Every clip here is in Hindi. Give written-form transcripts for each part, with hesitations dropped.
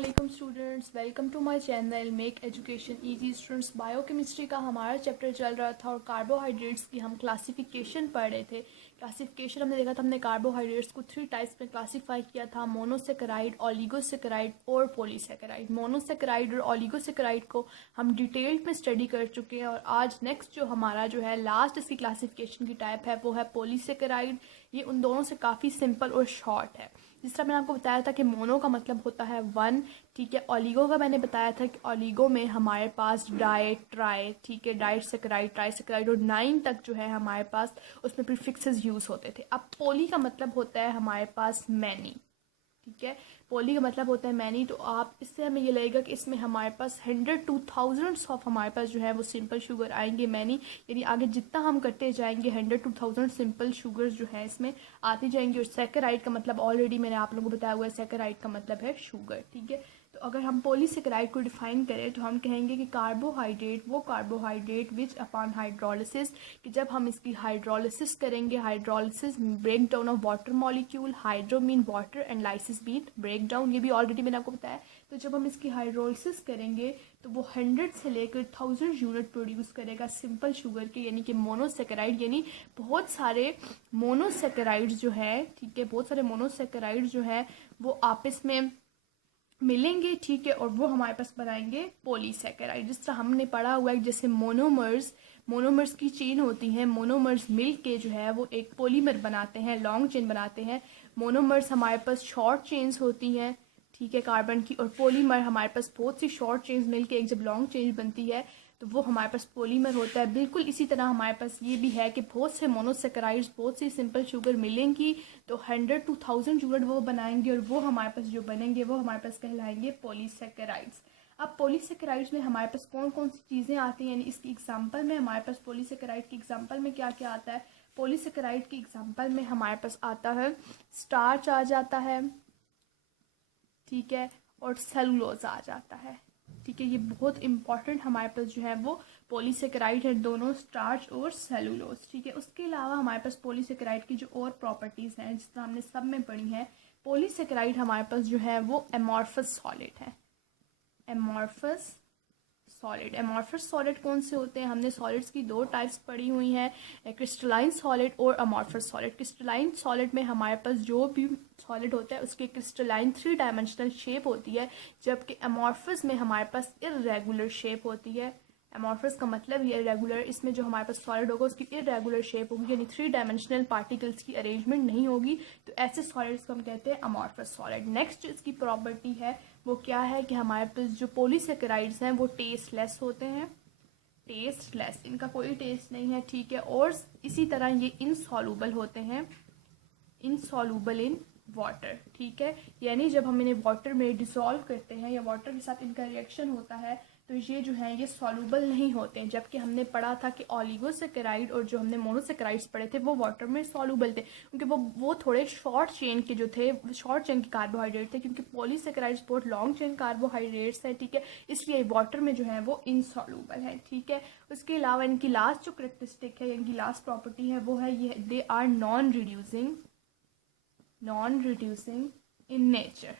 अस्सलामुअलैकुम students, welcome to my channel make education easy. Students, biochemistry का हमारा चैप्टर चल रहा था और कार्बोहाइड्रेट्स की हम क्लासिफिकेशन पढ़ रहे थे। क्लासिफिकेशन हमने देखा था, हमने कार्बोहाइड्रेट्स को 3 टाइप्स में क्लासीफाई किया था: मोनोसेकेराइड, ओलिगोसेकेराइड और पॉलीसेकेराइड। मोनोसेकेराइड और ओलिगोसेकेराइड को हम डिटेल्ड में स्टडी कर चुके हैं और आज नेक्स्ट जो हमारा जो है लास्ट इसकी क्लासिफिकेशन की टाइप है वो है पॉलीसेकेराइड। ये उन दोनों से काफ़ी सिंपल और शॉर्ट है। जिस तरह मैंने आपको बताया था कि मोनो का मतलब होता है 1, ठीक है। ओलिगो का मैंने बताया था कि ओलिगो में हमारे पास डाई, ट्राई, ठीक है, डाइसेकेराइड, ट्राइसेकेराइड और 9 तक जो है हमारे पास उसमें प्रीफिक्सेस यूज़ होते थे। अब पोली का मतलब होता है हमारे पास मैनी, ठीक है। पोली का मतलब होता है मैनी। तो आप इससे हमें ये लगेगा कि इसमें हमारे पास 100 to thousands ऑफ हमारे पास जो है वो सिंपल शुगर आएंगे मैनी, यानी आगे जितना हम करते जाएंगे 100 to 1000 सिंपल शुगर्स जो है इसमें आती जाएंगी। और सेकेराइड का मतलब ऑलरेडी मैंने आप लोगों को बताया हुआ है, सेकेराइड का मतलब है शुगर, ठीक है। तो अगर हम पॉलीसेकेराइड को डिफाइन करें तो हम कहेंगे कि कार्बोहाइड्रेट वो कार्बोहाइड्रेट विच अपॉन हाइड्रोलिसिस, कि जब हम इसकी हाइड्रोलिसिस करेंगे, hydrolysis break down of water molecule, hydro mean water and lysis mean break down, ये भी ऑलरेडी मैंने आपको बताया। तो जब हम इसकी हाइड्रोलिसिस करेंगे तो वो 100 से लेकर 1000 यूनिट प्रोड्यूस करेगा सिंपल शुगर के, यानी कि मोनोसेकेराइड। यानी बहुत सारे मोनोसेकेराइड्स जो है, ठीक है, बहुत सारे मोनोसेकेराइड्स जो है वो आपस में मिलेंगे, ठीक है, और वो हमारे पास बनाएंगे पॉलीसेकेराइड। जिस तरह हमने पढ़ा हुआ है, जैसे मोनोमर्स की चेन होती हैं, मोनोमर्स मिल के जो है वो एक पॉलीमर बनाते हैं, लॉन्ग चेन बनाते हैं। मोनोमर्स हमारे पास शॉर्ट चेन्स होती हैं, ठीक है, कार्बन की, और पॉलीमर हमारे पास बहुत सी शॉर्ट चेन्स मिलके एक जब लॉन्ग चेन बनती है तो वो हमारे पास पॉलीमर होता है। बिल्कुल इसी तरह हमारे पास ये भी है कि बहुत से मोनोसेकेराइड्स, बहुत सी सिंपल शुगर मिलेंगी तो 100 to 1000 यूनिट वो बनाएंगे और वो हमारे पास जो बनेंगे वो हमारे पास कहलाएंगे पॉलीसेकेराइड्स। अब पॉलीसेकेराइड्स में हमारे पास कौन कौन सी चीज़ें आती हैं, यानी इसकी एग्जांपल में हमारे पास पॉलीसेकेराइड की एग्जांपल में क्या क्या आता है। पॉलीसेकेराइड की एग्जांपल में हमारे पास आता है स्टार्च आ जाता है, ठीक है, और सेलुलोज आ जाता है, ठीक है। ये बहुत इंपॉर्टेंट हमारे पास जो है वो पॉलीसेकेराइड है, दोनों स्टार्च और सेलुलोज, ठीक है। उसके अलावा हमारे पास पॉलीसेकेराइड की जो और प्रॉपर्टीज़ हैं जिस तरह हमने सब में पढ़ी हैं, पॉलीसेकेराइड हमारे पास जो है वो एमॉर्फस सॉलिड है। एमॉर्फस सॉलिड, एमॉर्फस सॉलिड कौन से होते हैं? हमने सॉलिड्स की 2 टाइप्स पढ़ी हुई हैं, क्रिस्टलाइन सॉलिड और अमॉर्फस सॉलिड। क्रिस्टलाइन सॉलिड में हमारे पास जो भी सॉलिड होता है उसकी क्रिस्टलाइन 3 डायमेंशनल शेप होती है, जबकि अमॉर्फस में हमारे पास इर्रेगुलर शेप होती है। अमॉर्फस का मतलब ये इरेगुलर, इसमें जो हमारे पास सॉलिड होगा उसकी इरेगुलर शेप होगी, यानी 3 डायमेंशनल पार्टिकल्स की अरेंजमेंट नहीं होगी। तो ऐसे सॉलिड्स को हम कहते हैं अमॉर्फस सॉलिड। नेक्स्ट इसकी प्रॉपर्टी है वो क्या है कि हमारे पास जो पॉलीसेकेराइड्स हैं वो टेस्टलेस होते हैं, टेस्टलेस, इनका कोई टेस्ट नहीं है, ठीक है। और इसी तरह ये इनसॉल्युबल होते हैं, इनसॉल्युबल इन वाटर, ठीक है। यानी जब हम इन्हें वाटर में डिसॉल्व करते हैं या वाटर के साथ इनका रिएक्शन होता है तो ये जो है ये सॉल्युबल नहीं होते हैं। जबकि हमने पढ़ा था कि ओलिगोसेकेराइड और जो हमने मोनोसेकेराइड्स पढ़े थे वो वाटर में सॉल्युबल थे, क्योंकि वो थोड़े शॉर्ट चेन के जो थे, शॉर्ट चेन के कार्बोहाइड्रेट थे, क्योंकि पॉलीसेकेराइड्स बहुत लॉन्ग चेन कार्बोहाइड्रेट्स हैं, ठीक है, इसलिए वाटर में जो है वो इनसॉल्युबल है, ठीक है। उसके अलावा इनकी लास्ट जो करेक्टरिस्टिक है, इनकी लास्ट प्रॉपर्टी है वो है ये they are non reducing in nature,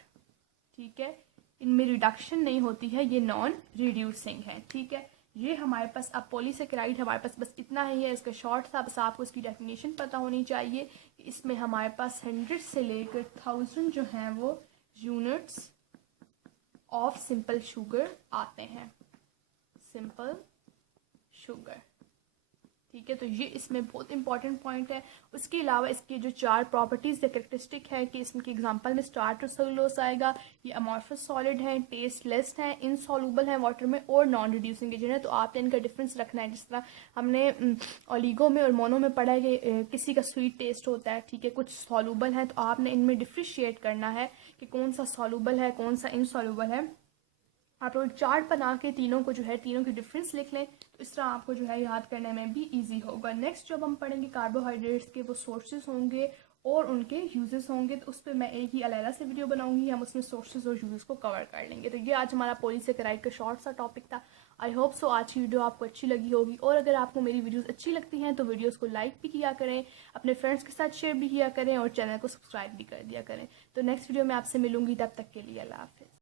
ठीक है, इनमें रिडक्शन नहीं होती है, ये नॉन रिड्यूसिंग है, ठीक है। ये हमारे पास अब पॉलीसेकेराइड हमारे पास बस इतना ही है, इसका शॉर्ट था, बस आपको इसकी डेफिनेशन पता होनी चाहिए कि इसमें हमारे पास 100 से लेकर 1000 जो हैं वो यूनिट्स ऑफ सिंपल शुगर आते हैं, सिंपल शुगर, ठीक है। तो ये इसमें बहुत इंपॉर्टेंट पॉइंट है। उसके अलावा इसकी जो 4 प्रॉपर्टीज़ या करेक्टरिस्टिक है कि इसमें की एग्जांपल में स्टार्च और सेलुलोज आएगा, ये अमॉर्फस सॉलिड है, टेस्टलेस है, इनसॉल्युबल है वाटर में और नॉन रिड्यूसिंग एजेंट है। तो आपने इनका डिफरेंस रखना है, जिस तरह हमने ओलिगो में और मोनो में पढ़ा है कि किसी का स्वीट टेस्ट होता है, ठीक है, कुछ सॉल्युबल है, तो आपने इनमें डिफ्रेंशिएट करना है कि कौन सा सॉल्युबल है, कौन सा इनसॉल्युबल है। आप लोग चार्ट बना के तीनों को जो है, तीनों की डिफरेंस लिख लें, तो इस तरह आपको जो है याद करने में भी इजी होगा। नेक्स्ट जब हम पढ़ेंगे कार्बोहाइड्रेट्स के वो सोर्सेज होंगे और उनके यूजेस होंगे, तो उस पर मैं एक ही अलग से वीडियो बनाऊंगी, हम उसमें सोर्सेज और यूजेस को कवर कर लेंगे। तो ये आज हमारा पॉलीसेकेराइड का शॉर्ट सा टॉपिक था। आई होप सो आज की वीडियो आपको अच्छी लगी होगी, और अगर आपको मेरी वीडियोस अच्छी लगती हैं तो वीडियोस को लाइक भी किया करें, अपने फ्रेंड्स के साथ शेयर भी किया करें और चैनल को सब्सक्राइब भी कर दिया करें। तो नेक्स्ट वीडियो में आपसे मिलूंगी, तब तक के लिए अल्लाह हाफिज़।